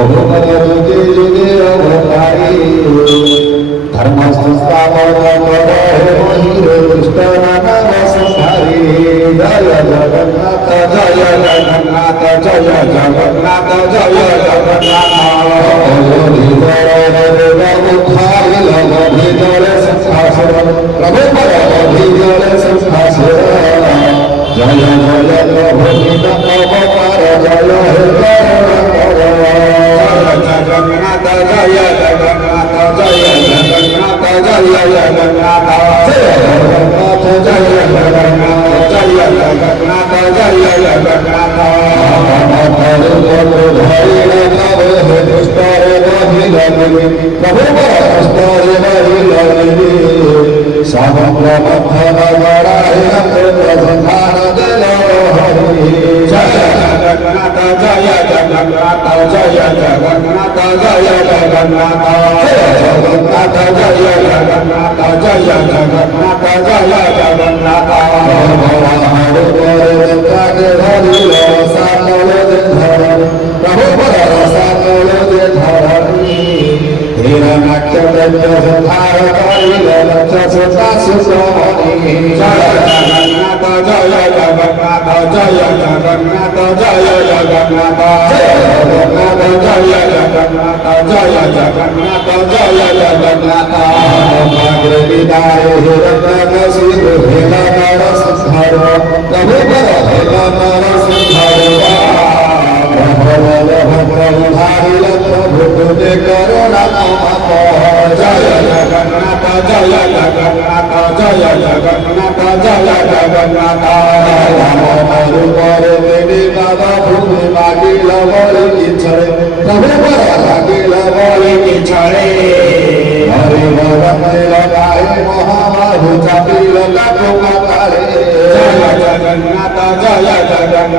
बहुकर जुगे जुगे अवतारी धर्म संस्थापन करे महिरे दुष्ट नाना संहारी जय जगन्नाथ जय जगन्नाथ जय जगन्नाथ जय जगन्नाथ प्रभु पर संस्थासुर जय जय प्रभु अवतार जय जगन्नाथ जय जगन्नाथ जय जगन्नाथ जय जगन्नाथ जय जगन्नाथ जय जगन्नाथ जय जगन्नाथ प्रभु समग्र बंधन बड़ाए संधान जय जगन्नाथ जय जगन्नाथ जय जगन्नाथ जय जगन्नाथ जगन्नाथ जय जगन्नाथ जय जगन्नाथ जय जगन्नाथ प्रभु नाट्य संहार जगन्नाथ जय जगन्नाथ जय जगन्नाथ जय जगन्नाथ जगन्नाथ जय जगन्नाथ जय जगन्नाथ जय जगन्नाथ विदाय संहार प्रभु प्रभु करुणा जय जगन्नाथ जय जगन्नाथ जय जगन्नाथ जय जगन्नाथ भूमि मागिल बलि की छड़े प्रभु मागिल बलि की छड़े हरि भवन लगाए महाबाहु चापिल जय जगन्नाथ जय जगन्नाथ